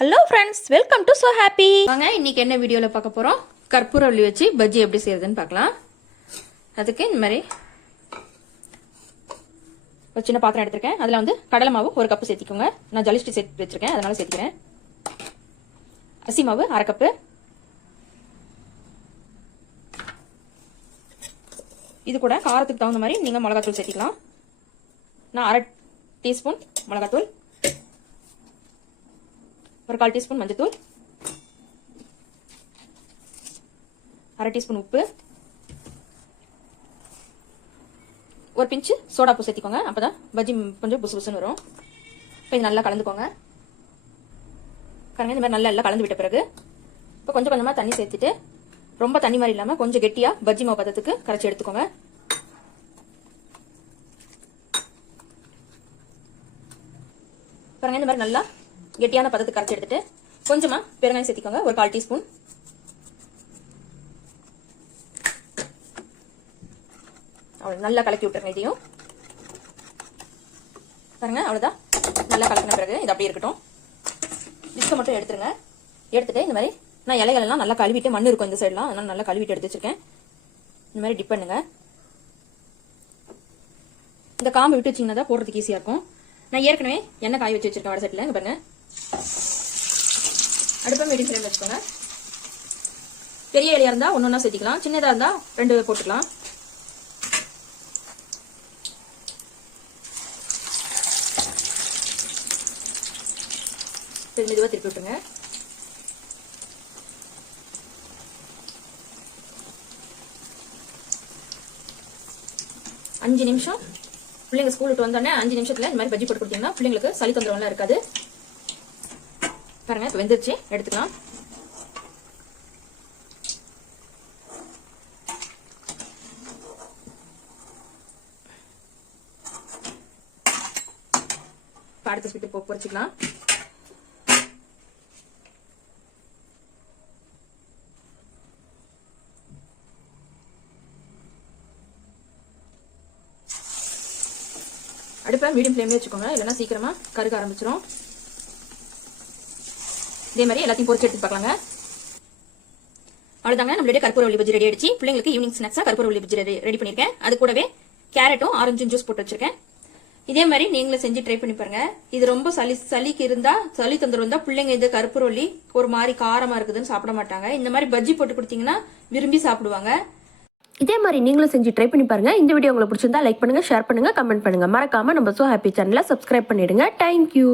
Hello friends, welcome to so happy. வாங்க இன்னைக்கு என்ன வீடியோல பார்க்க போறோம், கற்பூரவள்ளி வச்சு பஜ்ஜி எப்படி செய்யறதுன்னு பார்க்கலாம். அதுக்கு இந்த மாதிரி ஒரு சின்ன பாத்திரம் எடுத்திருக்கேன். அதுல வந்து கடலை மாவு 1 கப் சேர்த்திக்கோங்க. நான் ஜலிஸ்ட் சேர்த்து வச்சிருக்கேன், அதனால சேர்த்துக்கிறேன். அரிசி மாவு 1/2 கப்பு. இது கூட காரத்துக்கு தகுந்த மாதிரி நீங்க மிளகாத்தூள் சேர்த்திக்கலாம். நான் 1/2 டீஸ்பூன் மிளகாத்தூள், 1/4 டீஸ்பூன் மஞ்சத்தூள், 1/2 டீஸ்பூன் உப்பு, ஒரு பிஞ்சு சோடா பூ சேர்த்திக்கோங்க. அப்பதான் பஜ்ஜி கொஞ்சம் புசு புசுன்னு வரும். இப்போ இது நல்லா கலந்துக்கோங்க. இந்த மாதிரி நல்லா கலந்து விட்ட பிறகு இப்போ கொஞ்சம் கொஞ்சமா தண்ணி சேர்த்துட்டு, ரொம்ப தண்ணி மாதிரி இல்லாம கொஞ்சம் கெட்டியா பஜ்ஜி மாவு பதத்துக்கு கரைச்சி எடுத்துக்கோங்க. பாருங்க, இந்த மாதிரி நல்லா கெட்டியான பதத்துக்கு கரைச்சி எடுத்துட்டு கொஞ்சமா பெருங்காயம் சேர்த்திக்கோங்க. ஒரு 1/4 டீஸ்பூன். நல்லா கலக்கி விட்டுருங்க. இதையும் பாருங்க, அவ்வளவுதான். நல்லா கலக்கின பிறகு இது அப்படியே இருக்கட்டும். டிஸ்கை மட்டும் எடுத்துருங்க. எடுத்துட்டு இந்த மாதிரி நான் இலைகள் எல்லாம் நல்லா கழுவிட்டு, மண் இருக்கும் இந்த சைட்லாம், அதனால நல்லா கழுவிட்டு எடுத்து வச்சிருக்கேன். இந்த மாதிரி டிப் பண்ணுங்க. இந்த காம்பு விட்டு வச்சிங்கன்னா தான் போடுறதுக்கு ஈஸியா இருக்கும். நான் ஏற்கனவே எண்ணெய் காய வச்சு வச்சிருக்கேன் வட செட்டில். இங்க பாருங்க, அடுப்பை மீடியம் ஃப்ளேம்ல வச்சுக்கோங்க. பெரிய இலையா இருந்தா ஒன்னொன்னா சேர்த்திக்கலாம், சின்னதா இருந்தா 2 போட்டுக்கலாம். மெதுவா திருப்பி விட்டுருங்க. அஞ்சு நிமிஷம் பிள்ளைங்க ஸ்கூல் விட்டு வந்தோடனே 5 நிமிஷத்துல இந்த மாதிரி பஜ்ஜி போட்டு கொடுத்தீங்கன்னா பிள்ளைங்களுக்கு சளி தொந்தரவுலாம் இருக்காது. பாருங்க, இப்ப வெந்துருச்சு, எடுத்துக்கலாம். அடுத்த ஸ்வீட் பொரிச்சுக்கலாம். அடுப்பை மீடியம் ஃப்ளேம்ல வச்சுக்கோங்க, இல்லைன்னா சீக்கிரமா கருக ஆரம்பிச்சிடும். இதே மாதிரி எல்லாத்தையும் பொரிச்சு எடுத்து பார்க்கலாங்க. அவ்வளவுதாங்க, நம்மளுடைய கற்பூரவள்ளி பஜ்ஜி ரெடி ஆயிடுச்சு. பிள்ளைங்களுக்கு ஈவினிங் ஸ்நாக்ஸா கற்பூரவள்ளி பஜ்ஜி ரெடி பண்ணிருக்கேன். அது கூடவே கேரட்டும் ஆரஞ்சும் ஜூஸ் போட்டு வச்சிருக்கேன். இதே மாதிரி நீங்களும் செஞ்சு ட்ரை பண்ணி பாருங்க. இது ரொம்ப சளிக்கு இருந்தா, சளி தொந்தரவு இருந்தா பிள்ளைங்க இது கற்பூரவள்ளி ஒரு மாதிரி காரமா இருக்குதுன்னு சாப்பிட மாட்டாங்க. இந்த மாதிரி பஜ்ஜி போட்டு கொடுத்தீங்கன்னா விரும்பி சாப்பிடுவாங்க. இதே மாதிரி நீங்களும் செஞ்சு ட்ரை பண்ணி பாருங்க. இந்த வீடியோ உங்களுக்கு பிடிச்சிருந்தா லைக் பண்ணுங்க, ஷேர் பண்ணுங்க, கமெண்ட் பண்ணுங்க. மறக்காம நம்ம சோ ஹாப்பி சேனலை சப்ஸ்கிரைப் பண்ணிடுங்க. தேங்க்யூ.